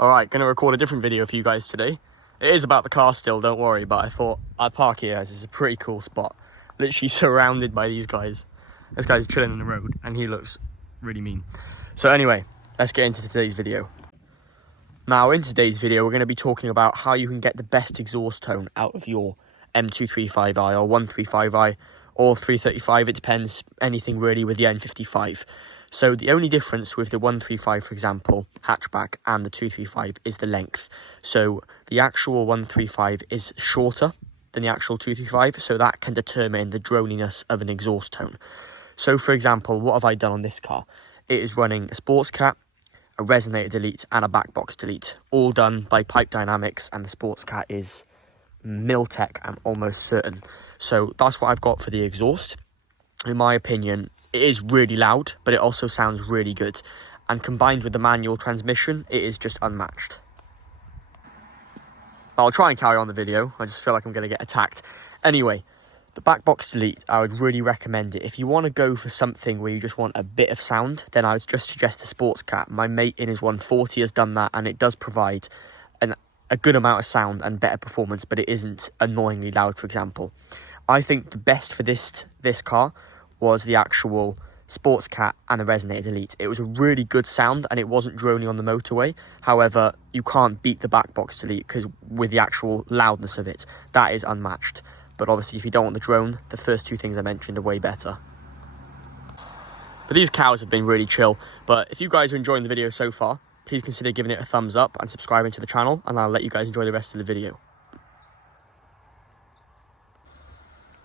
Alright, going to record a different video for you guys today. It is about the car still, don't worry, but I thought I'd park here as it's a pretty cool spot. Literally surrounded by these guys. This guy's chilling on the road and he looks really mean. So anyway, let's get into today's video. Now in today's video, we're going to be talking about how you can get the best exhaust tone out of your M235i or 135i or 335, it depends, anything really with the M55. So the only difference with the 135, for example, hatchback, and the 235 is the length. So the actual 135 is shorter than the actual 235, so that can determine the droniness of an exhaust tone. So for example, what have I done on this car? It is running a sports cat, a resonator delete, and a back box delete, all done by Pipe Dynamics, and the sports cat is Miltech, I'm almost certain. So that's what I've got for the exhaust. In my opinion, it is really loud, but it also sounds really good. And combined with the manual transmission, it is just unmatched. I'll try and carry on the video. I just feel like I'm going to get attacked. Anyway, the back box delete, I would really recommend it. If you want to go for something where you just want a bit of sound, then I would just suggest the sports cat. My mate in his 140 has done that, and it does provide a good amount of sound and better performance, but it isn't annoyingly loud, for example. I think the best for this car was the actual sports cat and the resonator delete. It was a really good sound and it wasn't droning on the motorway. However, you can't beat the back box delete because with the actual loudness of it, that is unmatched. But obviously if you don't want the drone, the first two things I mentioned are way better. But these cows have been really chill. But if you guys are enjoying the video so far, please consider giving it a thumbs up and subscribing to the channel, and I'll let you guys enjoy the rest of the video.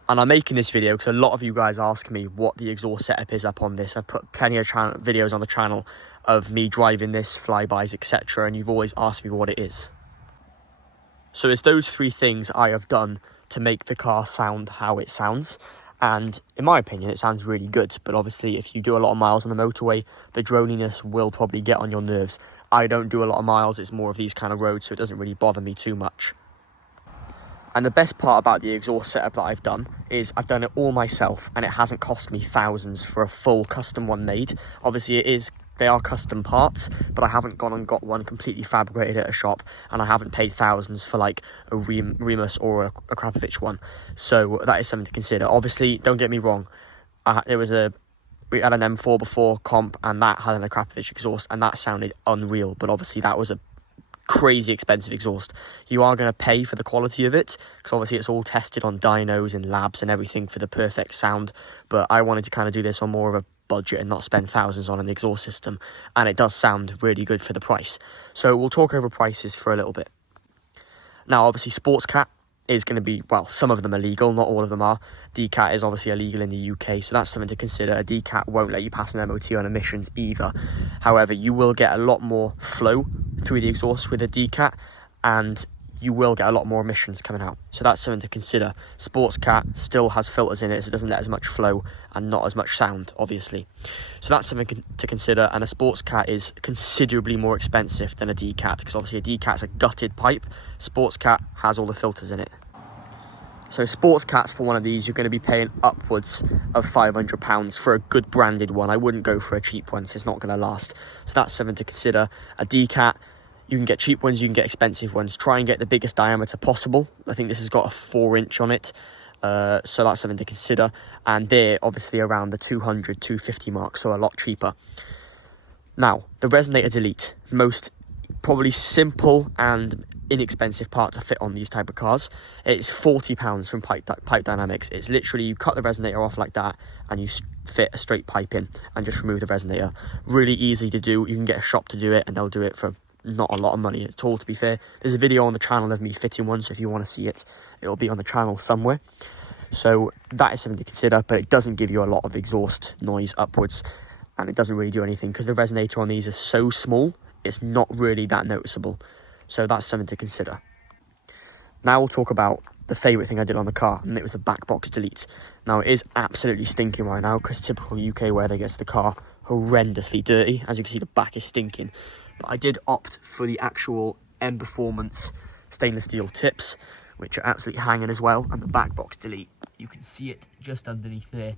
And I'm making this video because a lot of you guys ask me what the exhaust setup is up on this. I've put plenty of videos on the channel of me driving this, flybys, etc. And you've always asked me what it is. So it's those three things I have done to make the car sound how it sounds. And in my opinion, it sounds really good. But obviously, if you do a lot of miles on the motorway, the droniness will probably get on your nerves. I don't do a lot of miles. It's more of these kind of roads, so it doesn't really bother me too much. And the best part about the exhaust setup that I've done is I've done it all myself, and it hasn't cost me thousands for a full custom one made. Obviously they are custom parts, but I haven't gone and got one completely fabricated at a shop, and I haven't paid thousands for like a Remus or a Krapovich one. So that is something to consider. Obviously, don't get me wrong, we had an M4 before comp, and that had an Krapovich exhaust, and that sounded unreal, but obviously that was a crazy expensive exhaust. You are going to pay for the quality of it because obviously it's all tested on dynos and labs and everything for the perfect sound, but I wanted to kind of do this on more of a budget and not spend thousands on an exhaust system, and it does sound really good for the price. So we'll talk over prices for a little bit. Now obviously sports cat is going to be, well, some of them are legal, not all of them are. DCAT is obviously illegal in the UK, so that's something to consider. A DCAT won't let you pass an MOT on emissions either. However, you will get a lot more flow through the exhaust with a DCAT, and you will get a lot more emissions coming out. So that's something to consider. Sports cat still has filters in it, so it doesn't let as much flow and not as much sound, obviously. So that's something to consider, and a sports cat is considerably more expensive than a DCAT, because obviously a DCAT's a gutted pipe. Sports cat has all the filters in it. So sports cats for one of these, you're going to be paying upwards of £500 for a good branded one. I wouldn't go for a cheap one, so it's not going to last. So that's something to consider. A DCAT, you can get cheap ones, you can get expensive ones. Try and get the biggest diameter possible. I think this has got a 4-inch on it. So that's something to consider. And they're obviously around the 200, 250 mark, so a lot cheaper. Now, the resonator delete, most probably simple and inexpensive part to fit on these type of cars. It's £40 from Pipe Dynamics. It's literally, you cut the resonator off like that and you fit a straight pipe in and just remove the resonator. Really easy to do. You can get a shop to do it and they'll do it for not a lot of money at all, to be fair. There's a video on the channel of me fitting one, so if you want to see it, it'll be on the channel somewhere. So that is something to consider, but it doesn't give you a lot of exhaust noise upwards, and it doesn't really do anything because the resonator on these is so small, it's not really that noticeable. So that's something to consider. Now we'll talk about the favourite thing I did on the car, and it was the back box delete. Now it is absolutely stinking right now because typical UK weather gets the car horrendously dirty. As you can see, the back is stinking. But I did opt for the actual M Performance stainless steel tips, which are absolutely hanging as well, and the back box delete. You can see it just underneath there.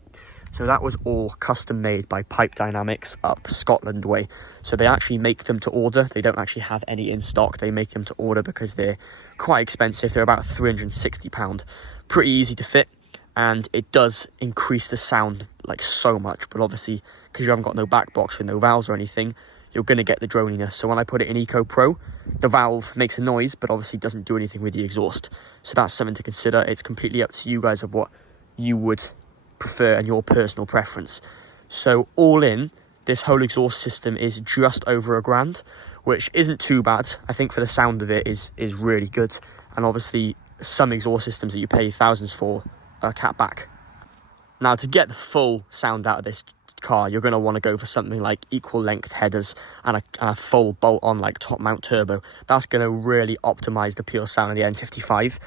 So that was all custom made by Pipe Dynamics up Scotland way. So they actually make them to order. They don't actually have any in stock. They make them to order because they're quite expensive. They're about £360. Pretty easy to fit, and it does increase the sound like so much. But obviously, because you haven't got no back box with no valves or anything, you're going to get the droniness. So when I put it in Eco Pro, the valve makes a noise, but obviously doesn't do anything with the exhaust. So that's something to consider. It's completely up to you guys of what you would prefer and your personal preference. So all in, this whole exhaust system is just over £1,000, which isn't too bad. I think for the sound of it is really good. And obviously some exhaust systems that you pay thousands for are cat back. Now, to get the full sound out of this car, you're going to want to go for something like equal length headers and a full bolt on like top mount turbo. That's going to really optimize the pure sound of the M55.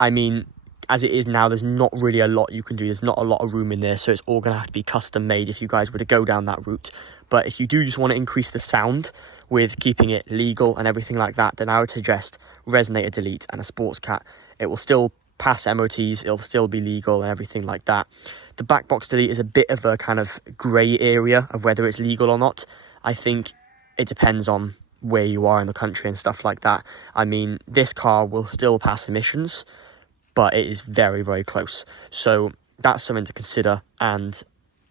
I mean, as it is now, there's not really a lot you can do. There's not a lot of room in there, so it's all going to have to be custom made if you guys were to go down that route. But if you do just want to increase the sound with keeping it legal and everything like that, then I would suggest resonator delete and a sports cat. It will still pass MOTs, it'll still be legal and everything like that. The back box delete is a bit of a kind of grey area of whether it's legal or not. I think it depends on where you are in the country and stuff like that. I mean, this car will still pass emissions, but it is very, very close. So that's something to consider, and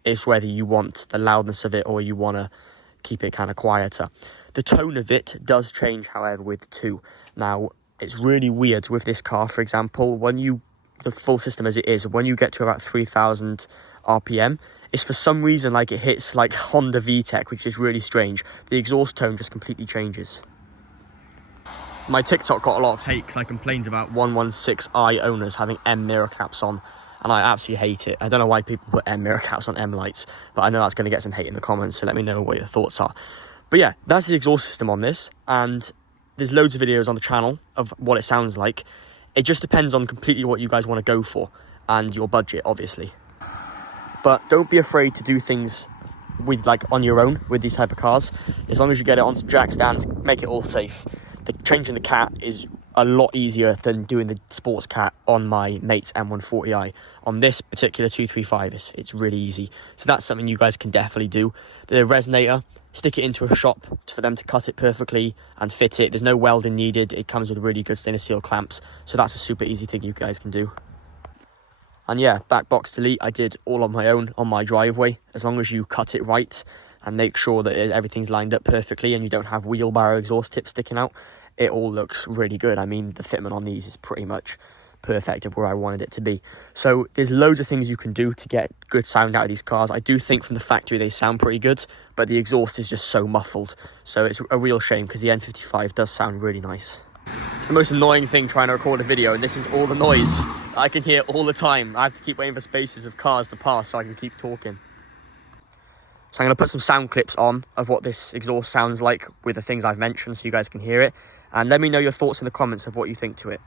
it's whether you want the loudness of it or you want to keep it kind of quieter. The tone of it does change, however, with the two. Now, it's really weird with this car, for example, the full system as it is, when you get to about 3,000 RPM, it's for some reason like it hits like Honda VTEC, which is really strange. The exhaust tone just completely changes. My TikTok got a lot of hate because I complained about 116i owners having M mirror caps on, and I absolutely hate it. I don't know why people put M mirror caps on M lights, but I know that's going to get some hate in the comments, so let me know what your thoughts are. But yeah, that's the exhaust system on this, and there's loads of videos on the channel of what it sounds like. It just depends on completely what you guys want to go for and your budget, obviously. But don't be afraid to do things with like on your own with these type of cars. As long as you get it on some jack stands, make it all safe. Changing the cat is a lot easier than doing the sports cat on my mate's M140i. On this particular 235, it's really easy. So that's something you guys can definitely do. The resonator, stick it into a shop for them to cut it perfectly and fit it. There's no welding needed. It comes with really good stainless steel clamps. So that's a super easy thing you guys can do. And yeah, back box delete, I did all on my own on my driveway. As long as you cut it right and make sure that everything's lined up perfectly and you don't have wheelbarrow exhaust tips sticking out, it all looks really good. I mean, the fitment on these is pretty much perfect of where I wanted it to be. So there's loads of things you can do to get good sound out of these cars. I do think from the factory they sound pretty good, but the exhaust is just so muffled. So it's a real shame because the N55 does sound really nice. It's the most annoying thing trying to record a video, and this is all the noise I can hear all the time. I have to keep waiting for spaces of cars to pass so I can keep talking. So I'm going to put some sound clips on of what this exhaust sounds like with the things I've mentioned so you guys can hear it. And let me know your thoughts in the comments of what you think to it.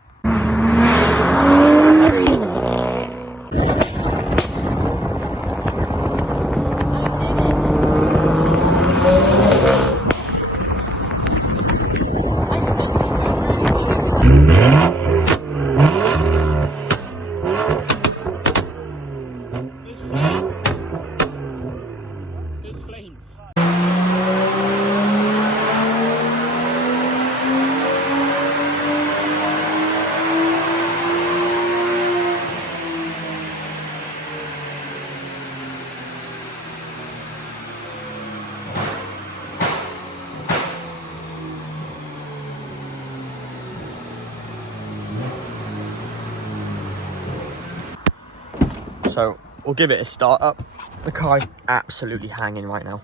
So we'll give it a start up. The car is absolutely hanging right now,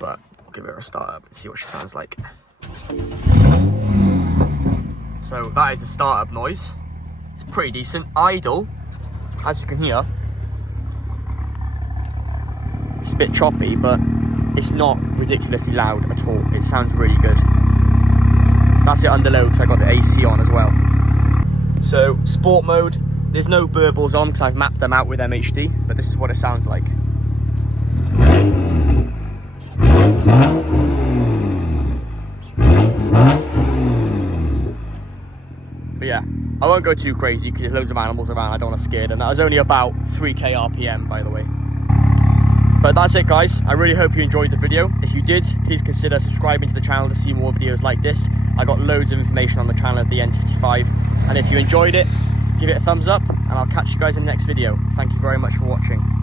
but we'll give it a start up and see what she sounds like. So that is the startup noise. It's pretty decent. Idle, as you can hear, it's a bit choppy, but it's not ridiculously loud at all. It sounds really good. That's it under load because I got the AC on as well. So sport mode, there's no burbles on because I've mapped them out with MHD, but this is what it sounds like. But yeah, I won't go too crazy because there's loads of animals around. I don't want to scare them. That was only about 3k RPM, by the way. But that's it, guys. I really hope you enjoyed the video. If you did, please consider subscribing to the channel to see more videos like this. I got loads of information on the channel of the N55. And if you enjoyed it, give it a thumbs up, and I'll catch you guys in the next video. Thank you very much for watching.